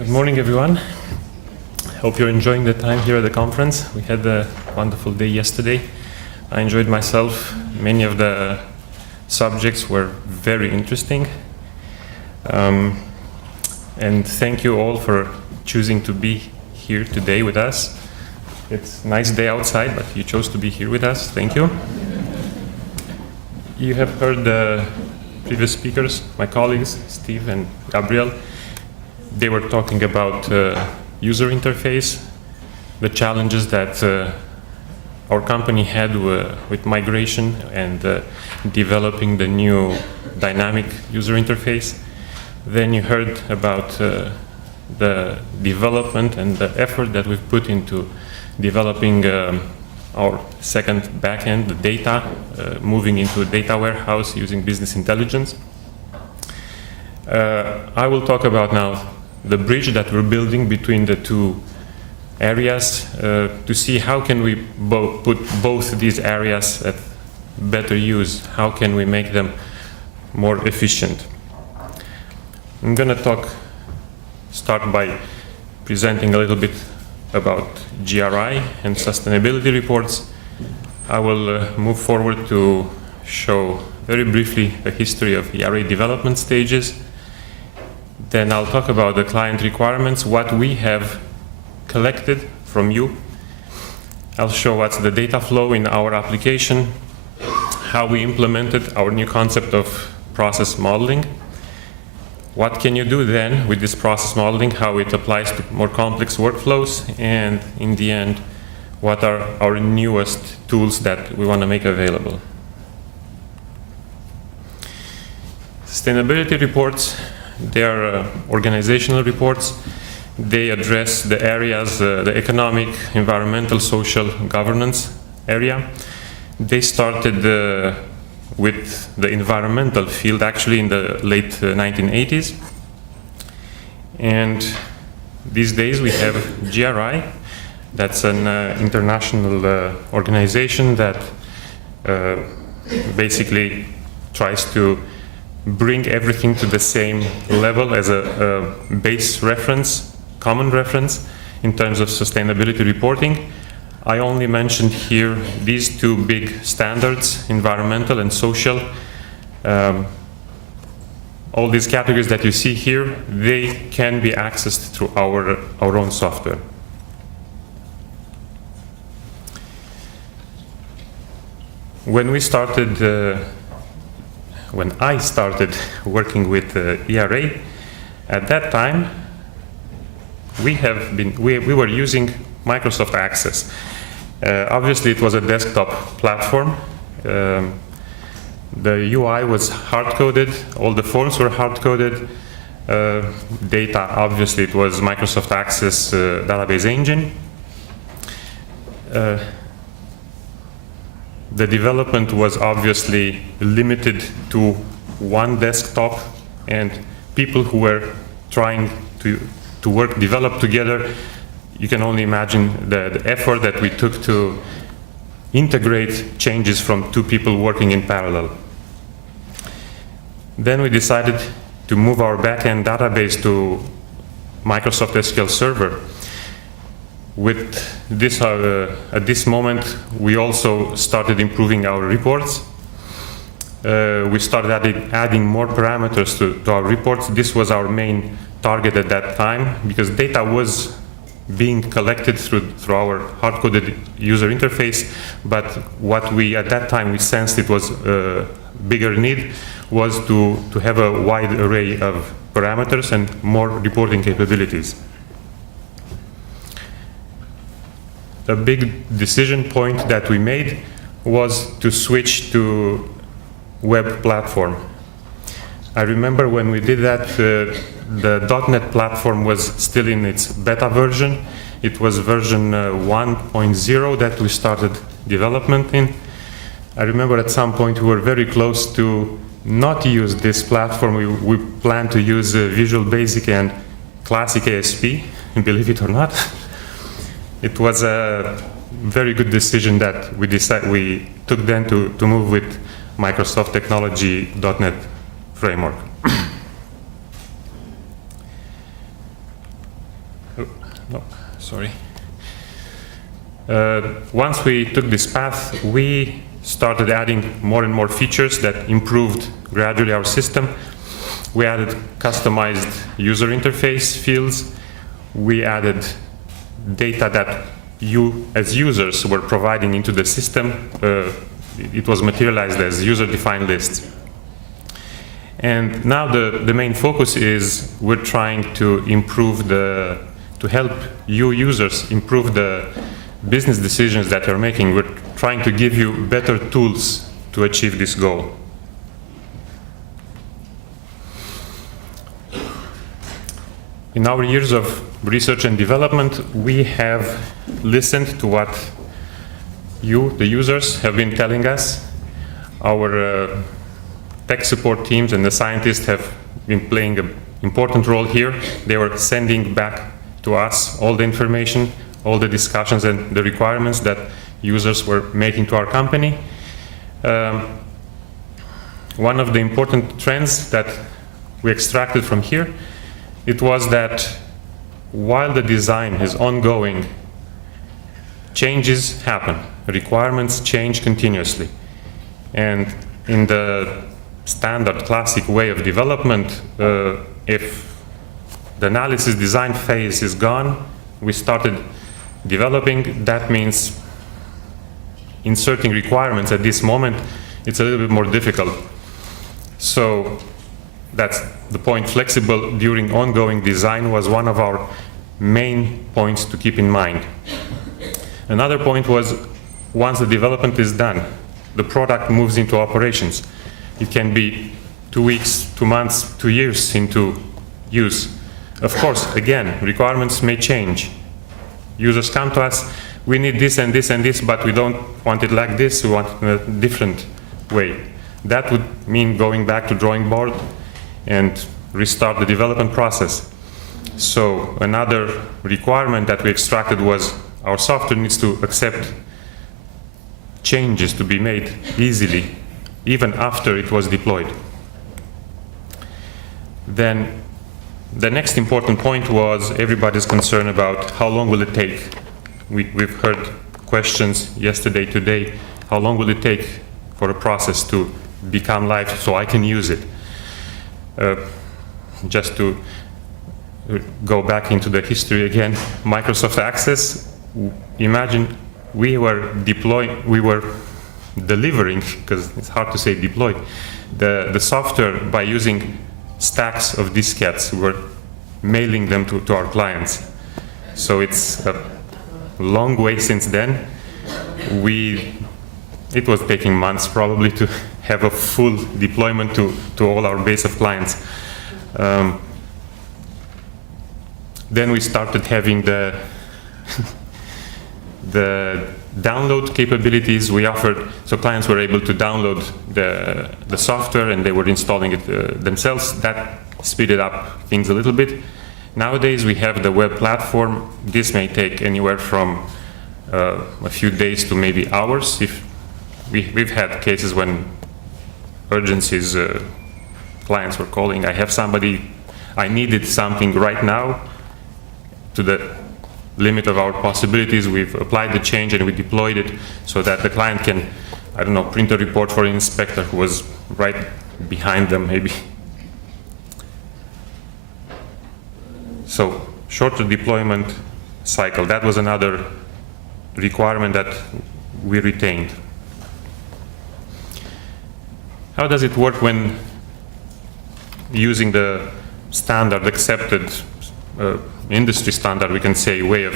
Good morning, everyone. Hope you're enjoying the time here at the conference. We had a wonderful day yesterday. I enjoyed myself. Many of the subjects were very interesting. And thank you all for choosing to be here today with us. It's a nice day outside, but you chose to be here with us. Thank you. You have heard the previous speakers, my colleagues, Steve and Gabriel. They were talking about user interface, the challenges that our company had with migration and developing the new dynamic user interface. Then you heard about the development and the effort that we've put into developing our second backend, the data, moving into a data warehouse using business intelligence. I will talk about now the bridge that we're building between the two areas to see how can we put both these areas at better use. How can we make them more efficient? I'm going to start by presenting a little bit about GRI and sustainability reports. I will move forward to show very briefly the history of ERA development stages. Then I'll talk about the client requirements, what we have collected from you. I'll show what's the data flow in our application, how we implemented our new concept of process modeling. What can you do then with this process modeling, how it applies to more complex workflows, and in the end, what are our newest tools that we want to make available. Sustainability reports. They are organizational reports. They address the areas, the economic, environmental, social, governance area. They started with the environmental field actually in the late 1980s. And these days we have GRI. That's an international organization that basically tries to bring everything to the same level as a base reference, common reference in terms of sustainability reporting. I only mentioned here these two big standards, environmental and social. All these categories that you see here, they can be accessed through our own software. When I started working with ERA, at that time we were using Microsoft Access. Obviously it was a desktop platform. The UI was hard-coded, all the forms were hard-coded. Data, obviously it was Microsoft Access database engine. The development was obviously limited to one desktop, and people who were trying to develop together, you can only imagine the effort that we took to integrate changes from two people working in parallel. Then we decided to move our backend database to Microsoft SQL Server. With this, at this moment, we also started improving our reports. We started adding more parameters to our reports. This was our main target at that time, because data was being collected through our hard-coded user interface, but what we, at that time, we sensed it was a bigger need was to have a wide array of parameters and more reporting capabilities. A big decision point that we made was to switch to web platform. I remember when we did that, the .NET platform was still in its beta version. It was version 1.0 that we started development in. I remember at some point we were very close to not use this platform. We planned to use Visual Basic and Classic ASP, believe it or not. It was a very good decision that we took then to move with Microsoft Technology.NET framework. no, sorry. Once we took this path, we started adding more and more features that improved gradually our system. We added customized user interface fields. We added data that you, as users, were providing into the system. It was materialized as user-defined lists. And now the main focus is we're trying to improve to help you users improve the business decisions that you're making. We're trying to give you better tools to achieve this goal. In our years of research and development, we have listened to what you, the users, have been telling us. Our tech support teams and the scientists have been playing an important role here. They were sending back to us all the information, all the discussions and the requirements that users were making to our company. One of the important trends that we extracted from here, it was that while the design is ongoing, changes happen. Requirements change continuously. And in the standard classic way of development, if the analysis design phase is gone, we started developing. That means inserting requirements at this moment, it's a little bit more difficult. So that's the point. Flexible during ongoing design was one of our main points to keep in mind. Another point was, once the development is done, the product moves into operations. It can be 2 weeks, 2 months, 2 years into use. Of course, again, requirements may change. Users come to us, we need this and this and this, but we don't want it like this, we want it in a different way. That would mean going back to drawing board and restart the development process. So another requirement that we extracted was our software needs to accept changes to be made easily, even after it was deployed. Then the next important point was everybody's concern about how long will it take. We've heard questions yesterday, today, how long will it take for a process to become live so I can use it? Just to go back into the history again, Microsoft Access, imagine we were delivering, because it's hard to say deploy, the software by using stacks of diskettes. We were mailing them to our clients. So it's a long way since then. It was taking months probably to have a full deployment to all our base of clients. Then we started having the download capabilities we offered, so clients were able to download the software and they were installing it themselves. That speeded up things a little bit. Nowadays we have the web platform. This may take anywhere from a few days to maybe hours. If we've had cases when urgencies, clients were calling, I needed something right now. To the limit of our possibilities, we've applied the change and we deployed it so that the client can, I don't know, print a report for an inspector who was right behind them maybe. So shorter deployment cycle, that was another requirement that we retained. How does it work when using the standard accepted industry standard, we can say, way of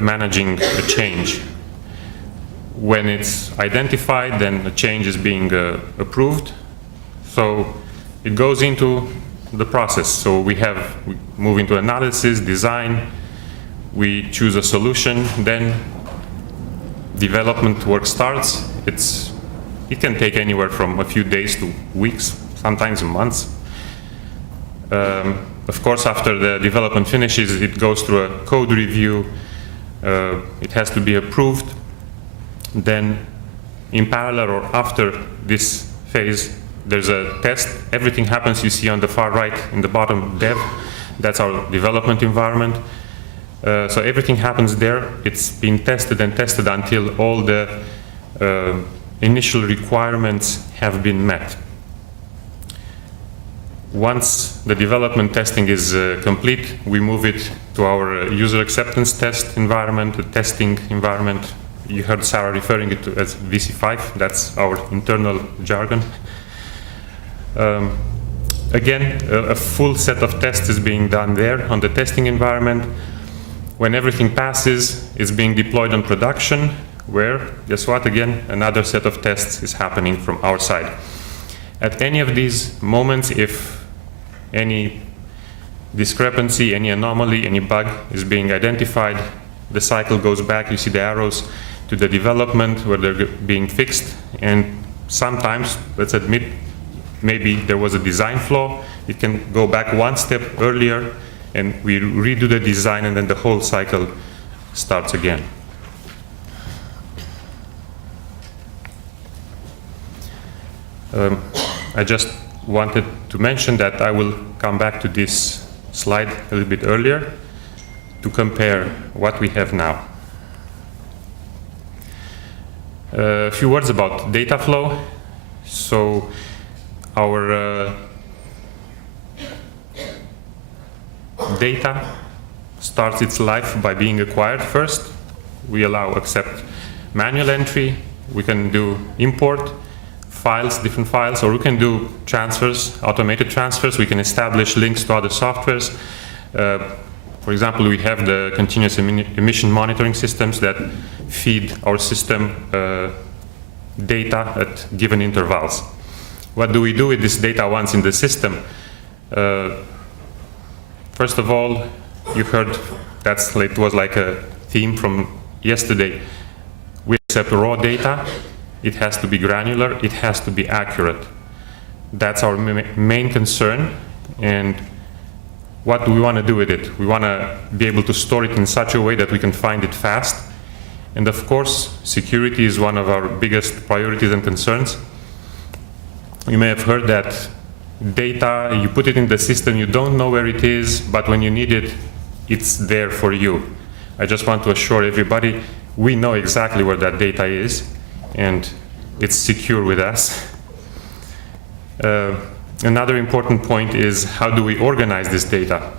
managing a change? When it's identified, then the change is being approved. So it goes into the process. So we move into analysis, design, we choose a solution, then development work starts. It can take anywhere from a few days to weeks, sometimes months. Of course, after the development finishes, it goes through a code review. It has to be approved. Then, in parallel or after this phase, there's a test. Everything happens, you see on the far right in the bottom, dev. That's our development environment. So everything happens there. It's been tested and tested until all the initial requirements have been met. Once the development testing is complete, we move it to our user acceptance test environment, the testing environment. You heard Sarah referring it to as VC5. That's our internal jargon. Again, a full set of tests is being done there on the testing environment. When everything passes, it's being deployed on production, where, guess what, again, another set of tests is happening from our side. At any of these moments, if any discrepancy, any anomaly, any bug is being identified, the cycle goes back, you see the arrows, to the development where they're being fixed. And sometimes, let's admit, maybe there was a design flaw. It can go back one step earlier, and we redo the design, and then the whole cycle starts again. I just wanted to mention that I will come back to this slide a little bit earlier to compare what we have now. A few words about data flow. So our data starts its life by being acquired first. We accept manual entry. We can do import files, different files, or we can do transfers, automated transfers. We can establish links to other softwares. For example, we have the continuous emission monitoring systems that feed our system data at given intervals. What do we do with this data once in the system? First of all, you heard it was like a theme from yesterday. We accept raw data. It has to be granular. It has to be accurate. That's our main concern. And what do we want to do with it? We want to be able to store it in such a way that we can find it fast. And of course, security is one of our biggest priorities and concerns. You may have heard that data, you put it in the system, you don't know where it is, but when you need it, it's there for you. I just want to assure everybody, we know exactly where that data is, and it's secure with us. Another important point is, how do we organize this data?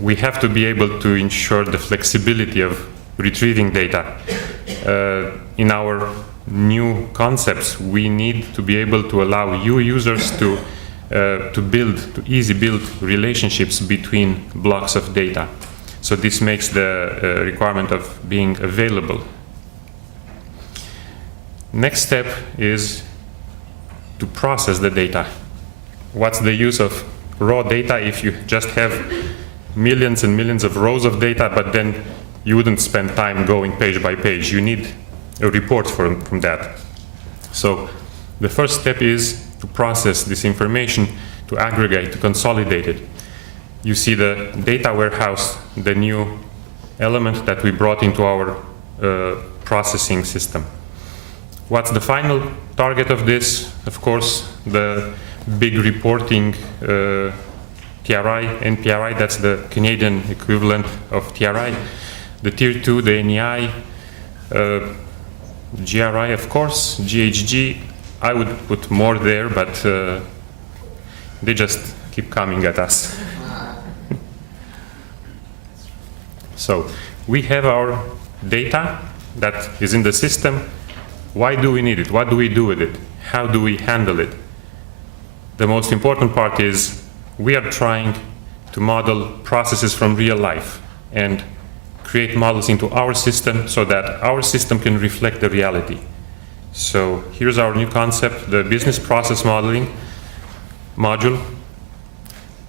We have to be able to ensure the flexibility of retrieving data. In our new concepts, we need to be able to allow you users to easy build relationships between blocks of data. So this makes the requirement of being available. Next step is to process the data. What's the use of raw data if you just have millions and millions of rows of data, but then you wouldn't spend time going page by page? You need a report from that. So the first step is to process this information, to aggregate, to consolidate it. You see the data warehouse, the new element that we brought into our processing system. What's the final target of this? Of course, the big reporting TRI, NPRI, that's the Canadian equivalent of TRI. The Tier 2, the NEI, GRI, of course, GHG. I would put more there, but they just keep coming at us. So we have our data that is in the system. Why do we need it? What do we do with it? How do we handle it? The most important part is we are trying to model processes from real life and create models into our system so that our system can reflect the reality. So here's our new concept, the business process modeling module.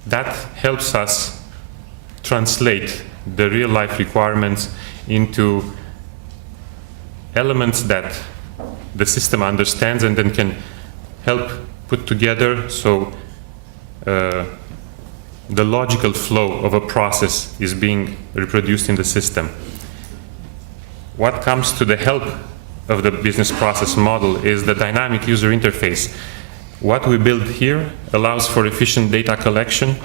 That helps us translate the real life requirements into elements that the system understands and then can help put together so the logical flow of a process is being reproduced in the system. What comes to the help of the business process model is the dynamic user interface. What we build here allows for efficient data collection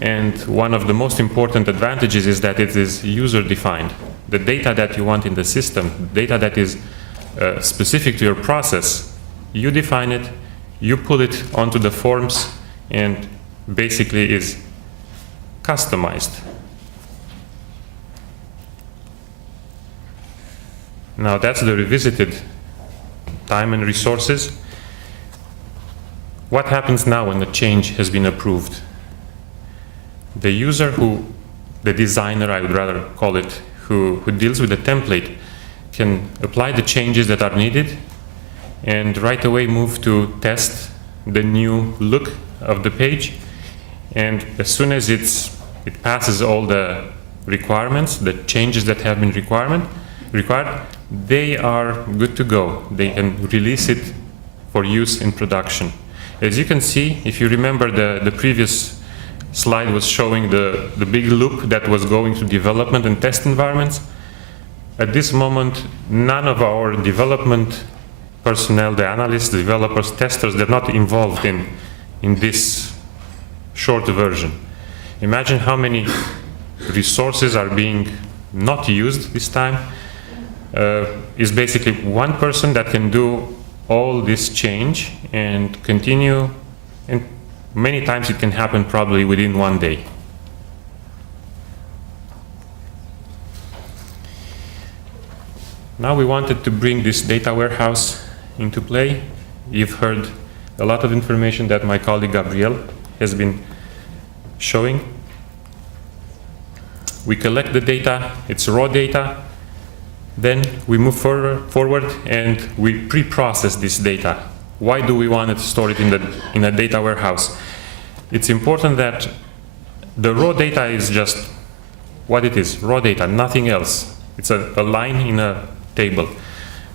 And one of the most important advantages is that it is user-defined. The data that you want in the system, data that is specific to your process, you define it, you pull it onto the forms, and basically is customized. Now that's the revisited time and resources. What happens now when the change has been approved? The user the designer, I would rather call it, who deals with the template can apply the changes that are needed and right away move to test the new look of the page. And as soon as it passes all the requirements, the changes that have been required, they are good to go. They can release it for use in production. As you can see, if you remember the previous slide was showing the big loop that was going to development and test environments. At this moment, none of our development personnel, the analysts, the developers, testers, they're not involved in this short version. Imagine how many resources are being not used this time. Is basically one person that can do all this change and continue, and many times it can happen probably within one day. Now we wanted to bring this data warehouse into play. You've heard a lot of information that my colleague Gabriel has been showing. We collect the data, it's raw data, then we move forward and we pre-process this data. Why do we want to store it in a data warehouse? It's important that the raw data is just what it is, raw data, nothing else. It's a line in a table.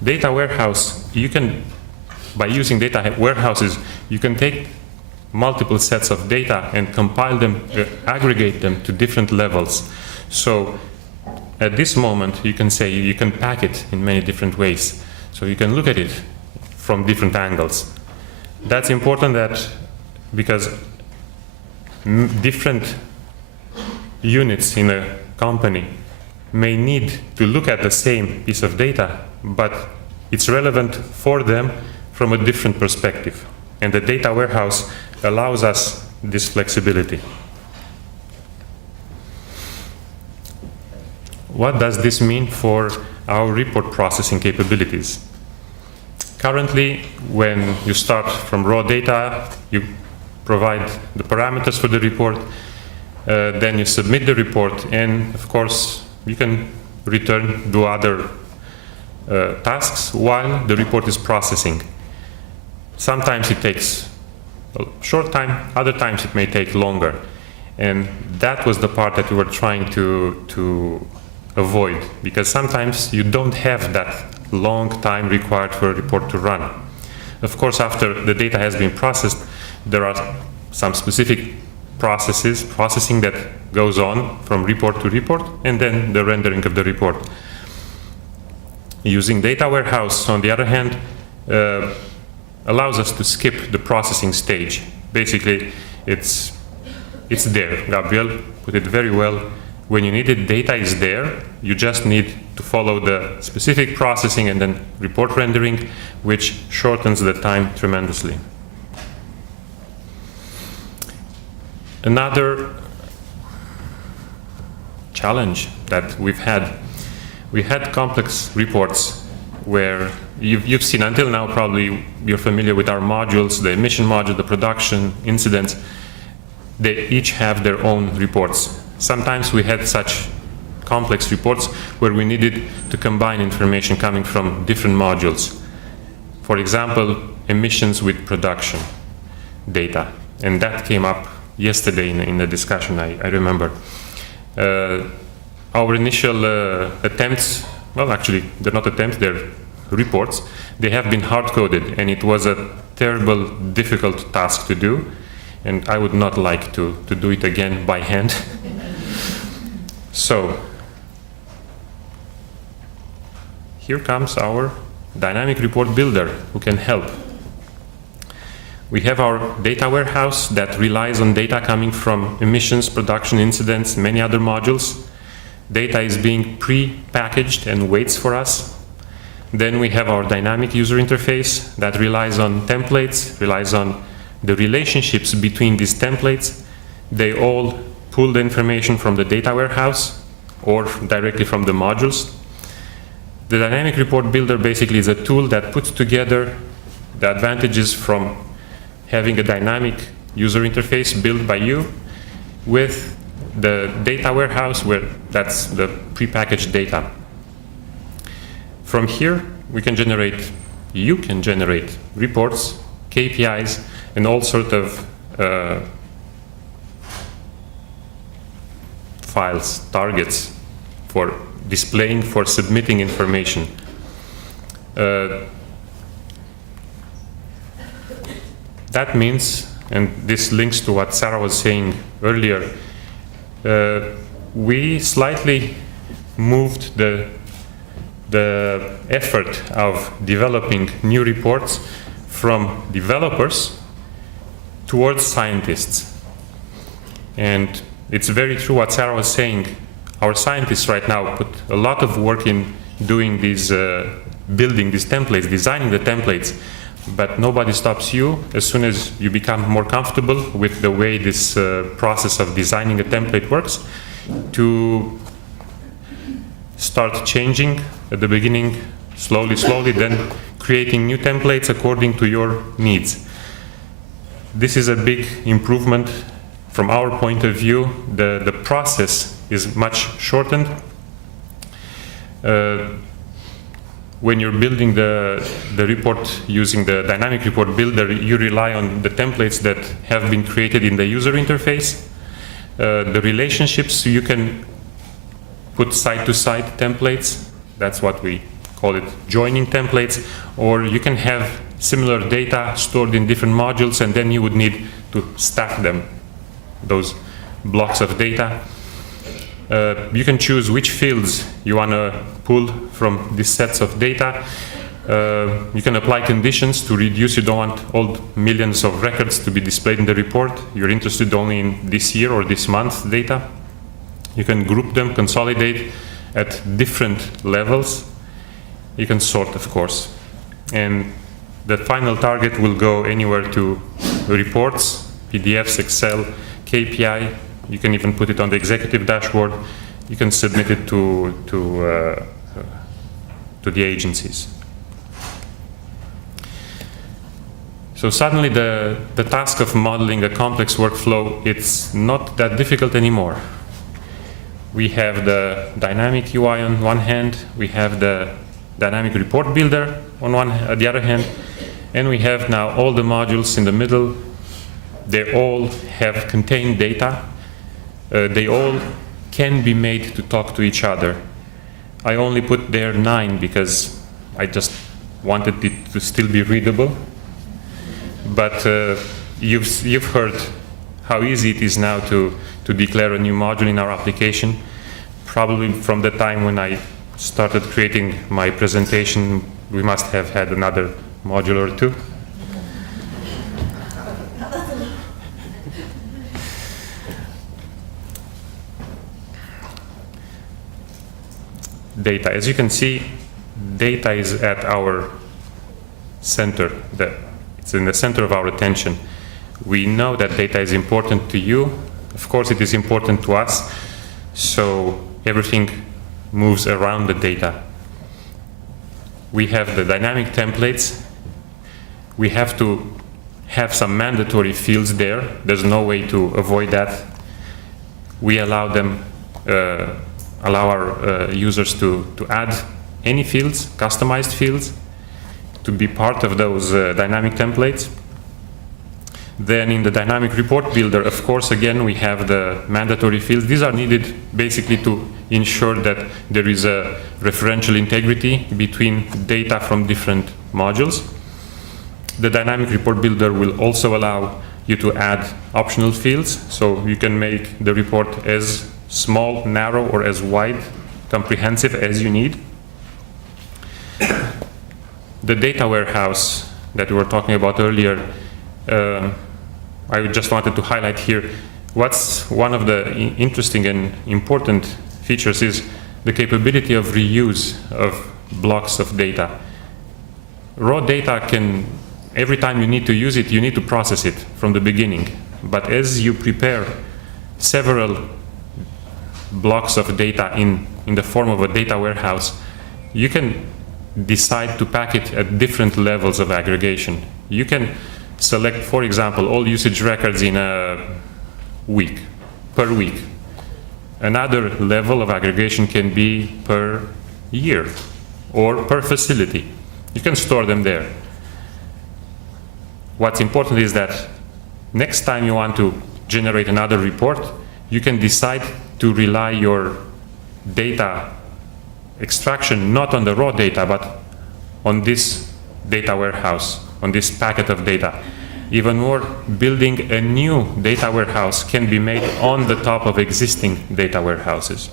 Data warehouse, you can, by using data warehouses, you can take multiple sets of data and compile them, aggregate them to different levels. So at this moment, you can say you can pack it in many different ways. So you can look at it from different angles. That's important because different units in a company may need to look at the same piece of data, but it's relevant for them from a different perspective. And the data warehouse allows us this flexibility. What does this mean for our report processing capabilities? Currently, when you start from raw data, you provide the parameters for the report, then you submit the report, and of course, you can do other tasks while the report is processing. Sometimes it takes a short time, other times it may take longer. And that was the part that we were trying to avoid, because sometimes you don't have that long time required for a report to run. Of course, after the data has been processed, there are some specific processing that goes on from report to report, and then the rendering of the report. Using data warehouse, on the other hand, allows us to skip the processing stage. Basically, it's there. Gabriel put it very well. When you need it, data is there. You just need to follow the specific processing and then report rendering, which shortens the time tremendously. Another challenge that we had complex reports where you've seen until now, probably you're familiar with our modules, the emission module, the production, incidents. They each have their own reports. Sometimes we had such complex reports where we needed to combine information coming from different modules. For example, emissions with production data. And that came up yesterday in the discussion, I remember. Our initial attempts, well, actually, they're not attempts, they're reports. They have been hard-coded, and it was a terrible, difficult task to do. And I would not like to do it again by hand. So, here comes our dynamic report builder who can help. We have our data warehouse that relies on data coming from emissions, production incidents, many other modules. Data is being pre-packaged and waits for us. Then we have our dynamic user interface that relies on templates, relies on the relationships between these templates. They all pull the information from the data warehouse or directly from the modules. The dynamic report builder basically is a tool that puts together the advantages from having a dynamic user interface built by you with the data warehouse, where that's the prepackaged data. From here, you can generate reports, KPIs, and all sort of files, targets for displaying, for submitting information. That means, and this links to what Sarah was saying earlier, we slightly moved the effort of developing new reports from developers towards scientists. And it's very true what Sarah was saying. Our scientists right now put a lot of work in doing these, building these templates, designing the templates, but nobody stops you as soon as you become more comfortable with the way this process of designing a template works, to start changing at the beginning, slowly, then creating new templates according to your needs. This is a big improvement from our point of view. The process is much shortened. When you're building the report using the dynamic report builder, you rely on the templates that have been created in the user interface. The relationships, you can put side-to-side templates. That's what we call it, joining templates. Or you can have similar data stored in different modules, and then you would need to stack them, those blocks of data. You can choose which fields you want to pull from these sets of data. You can apply conditions to reduce. You don't want all millions of records to be displayed in the report. You're interested only in this year or this month data. You can group them, consolidate at different levels. You can sort, of course. And the final target will go anywhere to reports, PDFs, Excel, KPI. You can even put it on the executive dashboard. You can submit it to the agencies. So suddenly the task of modeling a complex workflow, it's not that difficult anymore. We have the dynamic UI on one hand, we have the dynamic report builder on the other hand, and we have now all the modules in the middle. They all have contained data. They all can be made to talk to each other. I only put there 9 because I just wanted it to still be readable. But you've heard how easy it is now to declare a new module in our application. Probably from the time when I started creating my presentation, we must have had another module or two. Data. As you can see, data is at our center. It's in the center of our attention. We know that data is important to you. Of course, it is important to us. So everything moves around the data. We have the dynamic templates. We have to have some mandatory fields there. There's no way to avoid that. We allow them, allow our users to add any fields, customized fields, to be part of those dynamic templates. Then in the dynamic report builder, of course, again, we have the mandatory fields. These are needed basically to ensure that there is a referential integrity between data from different modules. The dynamic report builder will also allow you to add optional fields, so you can make the report as small, narrow, or as wide, comprehensive as you need. The data warehouse that we were talking about earlier I just wanted to highlight here what's one of the interesting and important features is the capability of reuse of blocks of data. Raw data can, every time you need to use it, you need to process it from the beginning. But as you prepare several blocks of data in the form of a data warehouse, you can decide to pack it at different levels of aggregation. You can select, for example, all usage records in a week, per week. Another level of aggregation can be per year or per facility. You can store them there. What's important is that next time you want to generate another report, you can decide to rely your data extraction not on the raw data, but on this data warehouse, on this packet of data. Even more, building a new data warehouse can be made on the top of existing data warehouses.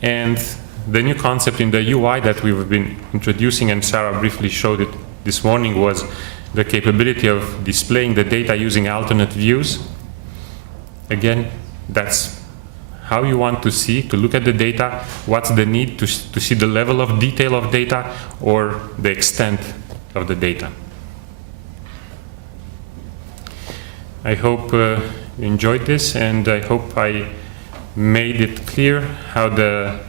And the new concept in the UI that we've been introducing, and Sarah briefly showed it this morning, was the capability of displaying the data using alternate views. Again, that's how you want to see, to look at the data, what's the need to see the level of detail of data or the extent of the data. I hope you enjoyed this, and I hope I made it clear how the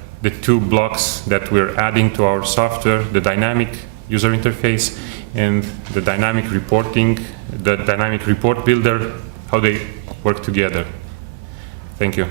two blocks that we're adding to our software, the dynamic user interface and the dynamic reporting, the dynamic report builder, how they work together. Thank you.